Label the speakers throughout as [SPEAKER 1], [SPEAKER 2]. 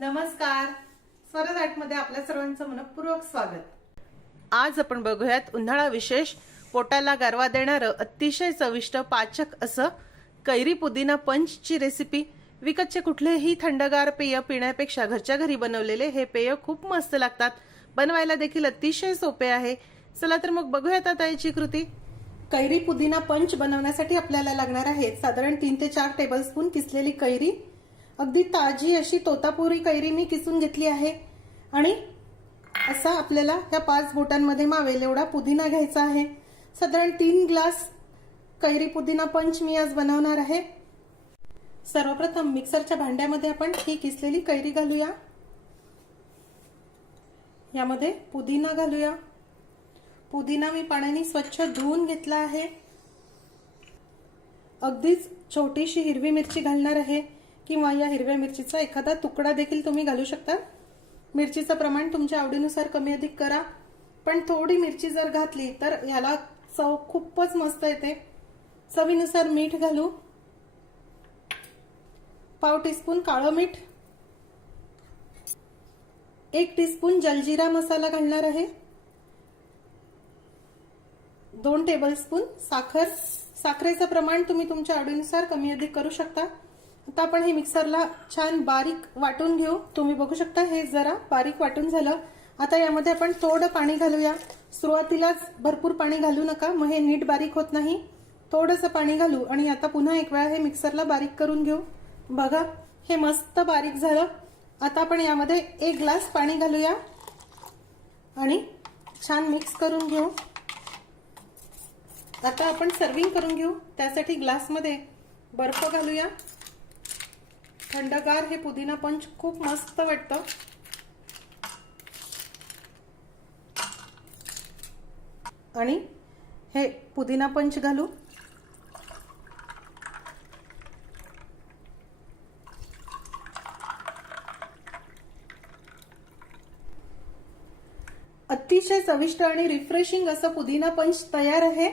[SPEAKER 1] नमस्कार. स्वरजमध्ये आपल्या सर्वांचं मनपूर्वक स्वागत. आज आपण बघूयात उन्हाळा विशेष पोटाला गारवा देणारं अतिशय चविष्ट पाचक असं कैरी पुदिना पंचची रेसिपी विकतचे कुठलेही थंडगार पेय पिण्यापेक्षा घरच्या घरी बनवलेले हे पेय खूप मस्त लागतात. बनवायला देखील अतिशय सोपे आहे. चला तर मग बघूयात आता याची कृती. कैरी पुदिना पंच बनवण्यासाठी आपल्याला लागणार आहे साधारण तीन ते चार टेबलस्पून किसलेली कैरी. अगदी ताजी अशी तोतापुरी कैरी मी किसून घेतली आहे. आणि असा आपल्याला ह्या पाच बोटांमध्ये मावेल एवढा पुदिना घ्यायचा आहे. साधारण तीन ग्लास कैरी पुदिना पंच मी आज बनवणार आहे. सर्वप्रथम मिक्सरच्या भांड्यामध्ये आपण ही किसलेली कैरी घालूया. यामध्ये पुदिना घालूया. पुदिना मी पाण्याने स्वच्छ धुवून घेतला आहे. अगदीच छोटीशी हिरवी मिरची घालणार आहे. किंवा या हिरव्या मिरचीचा एखादा तुकडा देखील तुम्ही घालू शकता. मिरचीचं प्रमाण तुमच्या आवडीनुसार कमी अधिक करा. पण थोडी मिरची जर घातली तर ह्याला चव खूपच मस्त येते. चवीनुसार मीठ घालू. पाव टीस्पून काळं मीठ. एक टीस्पून जलजिरा मसाला घालणार आहे. दोन टेबलस्पून साखर. साखरेचं प्रमाण तुम्ही तुमच्या आवडीनुसार कमी अधिक करू शकता. आता आपण हे मिक्सरला छान बारीक वाटून घेऊ. तुम्ही बघू शकता हे जरा बारीक वाटून झालं. आता यामध्ये आपण थोडं पाणी घालूया. सुरुवातीलाच भरपूर पाणी घालू नका मग हे नीट बारीक होत नाही. थोडंसं पाणी घालू आणि आता पुन्हा एक वेळा हे मिक्सरला बारीक करून घेऊ. बघा हे मस्त बारीक झालं. आता आपण यामध्ये एक ग्लास पाणी घालूया आणि छान मिक्स करून घेऊ. आता आपण सर्विंग करून घेऊ. त्यासाठी ग्लासमध्ये बर्फ घालूया. थंडगार हे पुदिना पंच खूप मस्त वाटतं. आणि हे पुदिना पंच घालू अतिशय चविष्ट आणि रिफ्रेशिंग असं पुदिना पंच तयार आहे.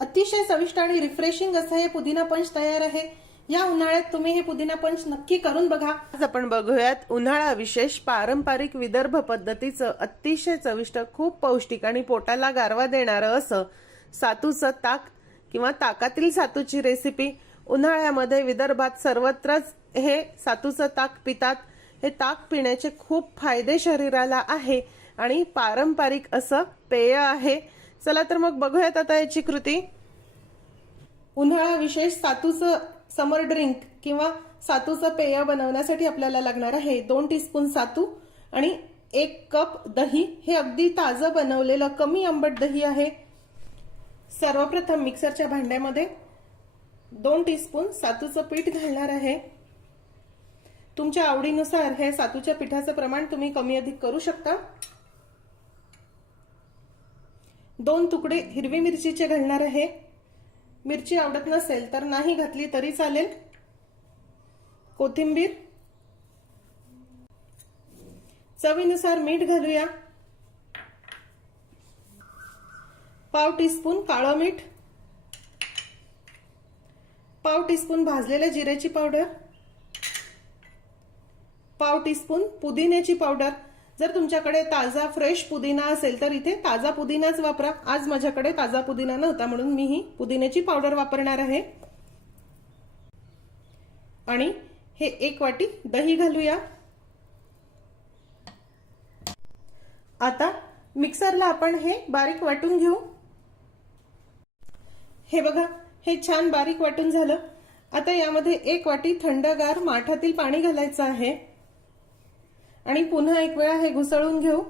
[SPEAKER 1] अतिशय चविष्ट आणि रिफ्रेशिंग असं हे पुदिना पंच तयार आहे. या उन्हाळ्यात तुम्ही हे पुदिना पंच नक्की करून बघा. आज आपण बघूयात उन्हाळा विशेष पारंपरिक विदर्भ पद्धतीचं अतिशय चविष्ट खूप पौष्टिक आणि पोटाला गारवा देणारं असं सातूचं ताक किंवा ताकातील सातूची रेसिपी उन्हाळ्यामध्ये विदर्भात सर्वत्रच हे सातूचं ताक पितात. हे ताक पिण्याचे खूप फायदे शरीराला आहे आणि पारंपरिक असं पेय आहे. चला तर मग बघूयात आता याची कृती. उन्हाळा विशेष सातूचं समर ड्रिंक किंवा सातूचं पेय बनवण्यासाठी आपल्याला लागणार आहे दोन टीस्पून सातू आणि एक कप दही. हे अगदी ताजं बनवलेलं कमी आंबट दही आहे. सर्वप्रथम मिक्सरच्या भांड्यामध्ये दोन टीस्पून सातूचं पीठ घालणार आहे. तुमच्या आवडीनुसार हे सातूच्या पिठाचं प्रमाण तुम्ही कमी अधिक करू शकता. दोन तुकडे हिरवी मिरचीचे घालणार आहे. मिरची आवडत नसेल तर नाही घातली तरी चालेल. कोथिंबीर. चवीनुसार मीठ घालूया. पाव टीस्पून काळं मीठ. पाव टीस्पून भाजलेल्या जिऱ्याची पावडर. पाव टीस्पून पुदिन्याची पावडर. जर तुमच्याकडे ताजा फ्रेश पुदिना असेल तर इथे ताजा पुदिनाच वापरा. आज माझ्याकडे ताजा पुदिना नव्हता म्हणून मी ही पुदिन्याची पावडर वापरणार आहे. आणि हे एक वाटी दही घालूया. आता मिक्सरला आपण हे बारीक वाटून घेऊ. हे बघा हे छान बारीक वाटून झालं. आता यामध्ये एक वाटी थंडगार माठातील पाणी घालायचं आहे. आणि पुन्हा एक वेळा हे घुसळून घेऊ.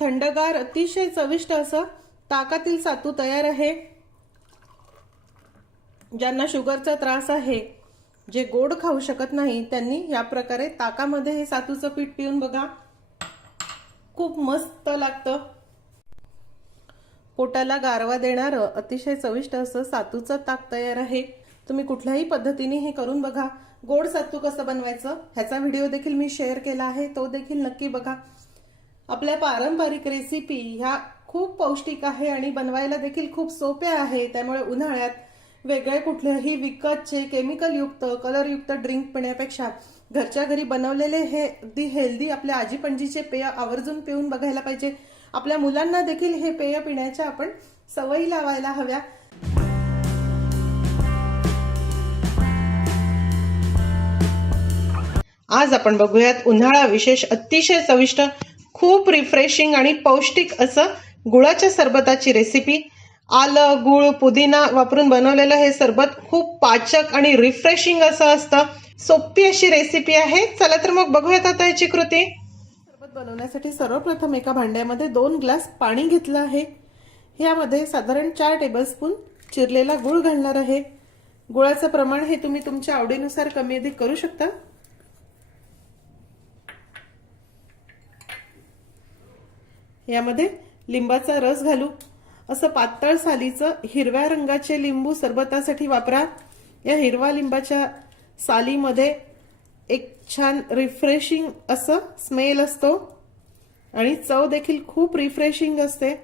[SPEAKER 1] थंडगार अतिशय चविष्ट असं ताकातील सातू तयार आहे. ज्यांना शुगरचा त्रास आहे जे गोड खाऊ शकत नाही त्यांनी या प्रकारे ताकामध्ये हे सातूचं पीठ पिऊन बघा. खूप मस्त लागतं. पोटाला गारवा देणारं अतिशय चविष्ट असं सातूचं ताक तयार आहे. तुम्ही कुठल्याही पद्धतीने हे करून बघा. गोड सत्तू कसं बनवायचं ह्याचा व्हिडिओ देखील मी शेअर केला आहे. तो देखील नक्की बघा. आपल्या पारंपरिक रेसिपी ह्या खूप पौष्टिक आहे आणि बनवायला देखील खूप सोप्या आहे. त्यामुळे उन्हाळ्यात वेगळे कुठलेही विकतचे केमिकलयुक्त कलरयुक्त ड्रिंक पिण्यापेक्षा घरच्या घरी बनवलेले हे अगदी हेल्दी आपल्या आजी पणजीचे पेय आवर्जून पिऊन बघायला पाहिजे. आपल्या मुलांना देखील हे पेय पिण्याच्या आपण सवयी लावायला हव्या. आज आपण बघूयात उन्हाळा विशेष अतिशय चविष्ट खूप रिफ्रेशिंग आणि पौष्टिक असं गुळाच्या सरबताची रेसिपी आलं गुळ पुदिना वापरून बनवलेलं हे सरबत खूप पाचक आणि रिफ्रेशिंग असं असतं. सोपी अशी रेसिपी आहे. चला तर मग बघूयात आता याची कृती. सरबत बनवण्यासाठी सर्वप्रथम एका भांड्यामध्ये दोन ग्लास पाणी घेतलं आहे. यामध्ये साधारण चार टेबलस्पून चिरलेला गुळ घालणार आहे. गुळाचं प्रमाण हे तुम्ही तुमच्या आवडीनुसार कमी अधिक करू शकता. यामध्ये लिंबाचा रस घालू. असं पातळ सालीचं हिरव्या रंगाचे लिंबू सरबतासाठी वापरा. या हिरवा लिंबाच्या सालीमध्ये एक छान रिफ्रेशिंग असं स्मेल असतो. आणि चव देखील खूप रिफ्रेशिंग असते.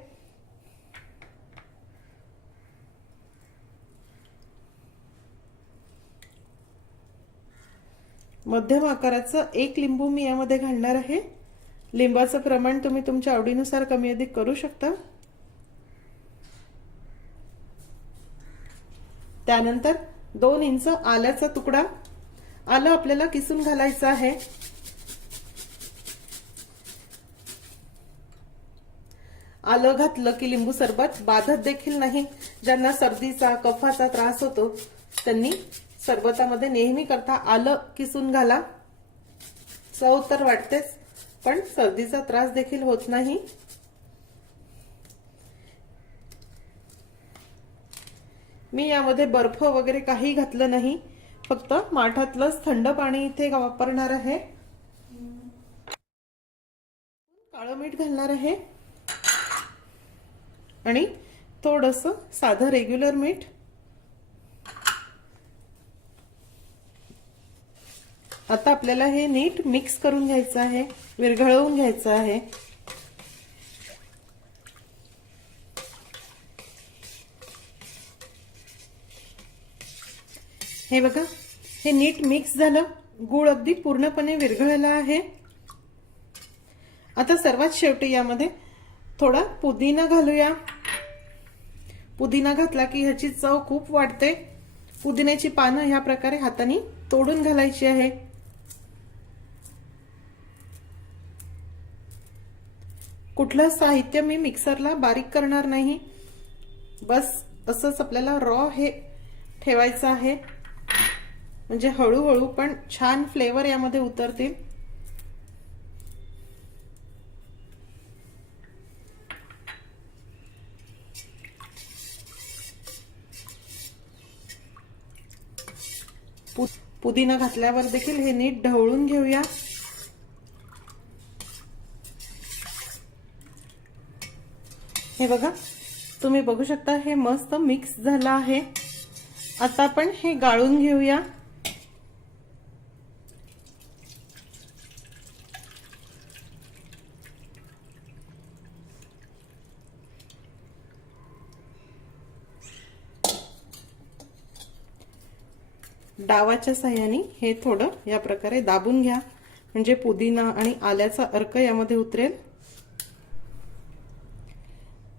[SPEAKER 1] मध्यम आकाराचं एक लिंबू मी यामध्ये घालणार आहे. लिंबाचं प्रमाण तुम्ही तुमच्या आवडीनुसार कमी अधिक करू शकता. त्यानंतर दोन इंच आल्याचा तुकडा. आलं आपल्याला किसून घालायचं आहे. आलं घातलं की लिंबू सरबत. बाधत देखील नाही. ज्यांना सर्दीचा कफाचा त्रास होतो त्यांनी सरबतामध्ये नेहमी करता आलं किसून घाला. चव तर वाटतेच. पण सर्दीचा त्रास देखील होत नाही. मी यामध्ये बर्फ वगैरे काही घातलं नाही. फक्त माठातलंच थंड पाणी इथे वापरणार आहे. काळं मीठ घालणार आहे. आणि थोडस साधं रेग्युलर मीठ. आता आपल्याला हे नीट मिक्स करून घ्यायचं आहे विरघळवून घ्यायचं आहे. हे बघा हे नीट मिक्स झालं गूळ अगदी पूर्णपणे विरघळला आहे. आता सर्वात शेवटी यामध्ये थोडा पुदिना घालूया. पुदिना घातला की ह्याची चव खूप वाढते. पुदिन्याची पानं ह्या प्रकारे हाताने तोडून घालायची आहे. कुठलं साहित्य मी मिक्सरला बारीक करणार नाही. बस असंच आपल्याला रॉ हे ठेवायचं आहे. म्हणजे हळूहळू पण छान फ्लेवर यामध्ये उतरतील. पुदिना घातल्यावर देखील हे नीट ढवळून घेऊया. हे बघा तुम्ही बघू शकता हे मस्त मिक्स झालं आहे. आता आपण हे गाळून घेऊया. डावाच्या साह्याने हे थोडं या प्रकारे दाबून घ्या. म्हणजे पुदिना आणि आल्याचा अर्क यामध्ये उतरेल.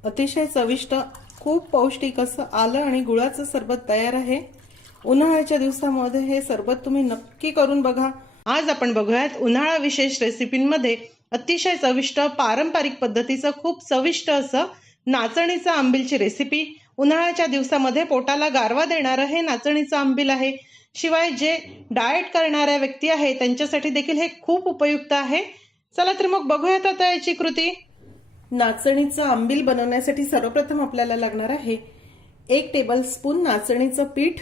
[SPEAKER 1] अतिशय चविष्ट खूप पौष्टिक असं आलं आणि गुळाचं सरबत तयार आहे. उन्हाळ्याच्या दिवसामध्ये हे सरबत तुम्ही नक्की करून बघा. आज आपण बघूयात उन्हाळा विशेष रेसिपींमध्ये अतिशय चविष्ट पारंपरिक पद्धतीचं खूप चविष्ट असं नाचणीचं आंबीलची रेसिपी उन्हाळ्याच्या दिवसामध्ये पोटाला गारवा देणारं हे नाचणीचं आंबील आहे. शिवाय जे डाएट करणाऱ्या व्यक्ती आहे त्यांच्यासाठी देखील हे खूप उपयुक्त आहे. चला तर मग बघूयात आता याची कृती. नाचणीचं आंबील बनवण्यासाठी सर्वप्रथम आपल्याला लागणार आहे एक टेबल स्पून नाचणीचं पीठ.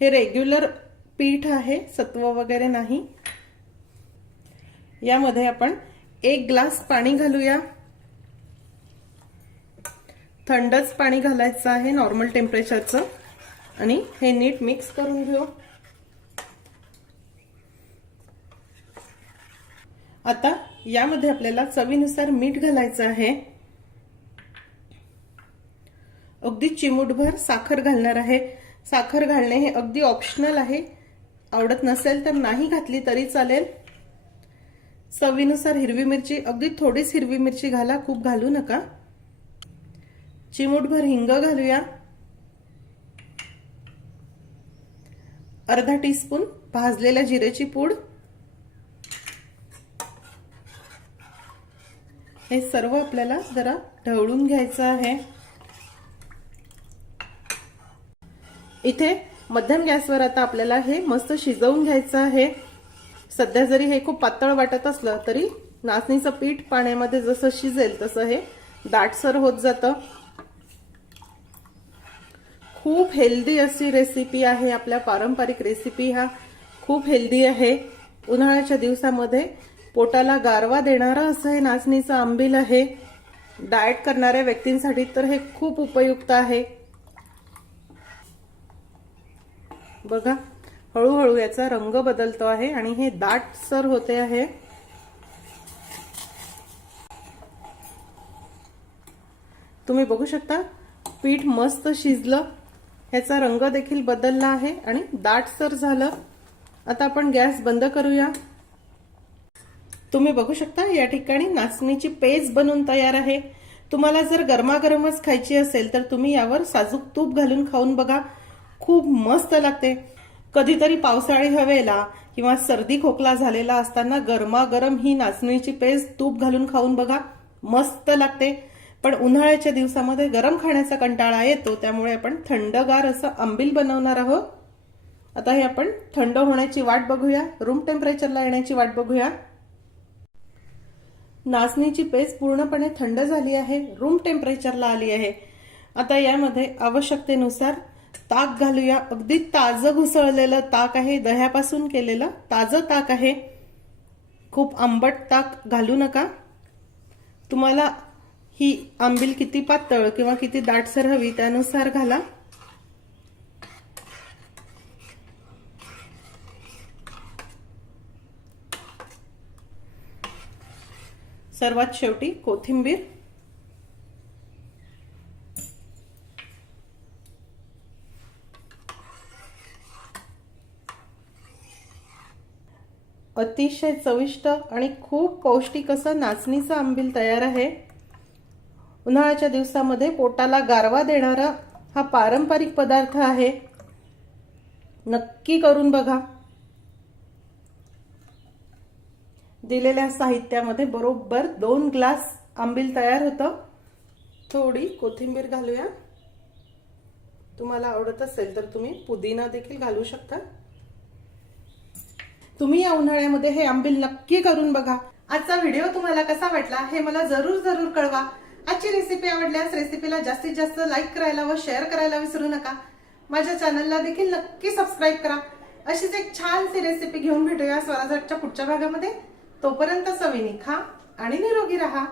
[SPEAKER 1] हे रेग्युलर पीठ आहे सत्व वगैरे नाही. यामध्ये आपण एक ग्लास पाणी घालूया. थंडच पाणी घालायचं आहे नॉर्मल टेम्परेचरचं आणि हे नीट मिक्स करून घेऊ. आता यामध्ये आपल्याला चवीनुसार मीठ घालायचं आहे. अगदी चिमूटभर साखर घालणार आहे. साखर घालणे हे अगदी ऑप्शनल आहे. आवडत नसेल तर नाही घातली तरी चालेल. चवीनुसार हिरवी मिरची अगदी थोडीच हिरवी मिरची घाला खूप घालू नका. चिमूटभर हिंग घालूया. अर्धा टीस्पून भाजलेल्या जिरेची पूड. हे सर्व आपल्याला जरा ढवळून घ्यायचं आहे. इथे मध्यम गॅसवर आता आपल्याला हे मस्त शिजवून घ्यायचं आहे. सध्या जरी हे खूप पातळ वाटत असलं तरी नाचणीचं पीठ पाण्यामध्ये जसं शिजेल तसं हे दाटसर होत जातं. खूप हेल्दी अशी रेसिपी आहे आपल्या पारंपरिक रेसिपी हा. खूप हेल्दी आहे. उन्हाळ्याच्या दिवसामध्ये पोटाला गारवा देणारा असं हे नाचणीचं आंबील आहे. डाएट करणाऱ्या व्यक्तींसाठी तर हे खूप उपयुक्त आहे. बघा हळूहळू याचा रंग बदलतो आहे आणि हे दाटसर होते आहे. तुम्ही बघू शकता पीठ मस्त शिजलं ह्याचा रंग देखील बदलला आहे आणि दाटसर झालं. आता आपण गॅस बंद करूया. तुम्ही बघू शकता या ठिकाणी नाचणीची पेज बनून तयार आहे. तुम्हाला जर गरमागरमच खायची असेल तर तुम्ही यावर साजूक तूप घालून खाऊन बघा. खूप मस्त लागते. कधीतरी पावसाळी हवेला किंवा सर्दी खोकला झालेला असताना गरमागरम ही नाचणीची पेज तूप घालून खाऊन बघा. मस्त लागते. पण उन्हाळ्याच्या दिवसामध्ये गरम खाण्याचा कंटाळा येतो त्यामुळे आपण थंडगार असं आंबील बनवणार आहोत. आता हे आपण थंड होण्याची वाट बघूया. रूम टेम्परेचरला येण्याची वाट बघूया. नाचणीची पेस्ट पूर्णपणे थंड झाली आहे रूम टेम्परेचरला आली आहे. आता यामध्ये आवश्यकतेनुसार ताक घालूया. अगदी ताजं घुसळलेलं ताक आहे. दह्यापासून केलेलं ताजं ताक आहे. खूप आंबट ताक घालू नका. तुम्हाला ही आंबील किती पातळ किंवा किती दाटसर हवी त्यानुसार घाला. सर्वात शेवटी कोथिंबीर. अतिशय चविष्ट आणि खूप पौष्टिक असं नाचणीचं आंबील तयार आहे. उन्हाळ्याच्या दिवसामध्ये पोटाला गारवा देणारा हा पारंपरिक पदार्थ आहे. नक्की करून बघा. दिलेल्या साहित्यामध्ये बरोबर दोन ग्लास आंबील तयार होतं. थोडी कोथिंबीर घालूया. तुम्हाला आवडत असेल तर तुम्ही पुदिना देखील घालू शकता. तुम्ही या उन्हाळ्यामध्ये हे आंबील नक्की करून बघा. आजचा व्हिडिओ तुम्हाला कसा वाटला हे मला जरूर जरूर कळवा. आजची रेसिपी आवडल्यास रेसिपीला जास्तीत जास्त लाईक करायला व शेअर करायला विसरू नका. माझ्या चॅनलला देखील नक्की सबस्क्राईब करा. अशीच एक छानशी रेसिपी घेऊन भेटूया स्वराजच्या पुढच्या भागामध्ये. तोपर्यंत सविनी खा आणि निरोगी राहा.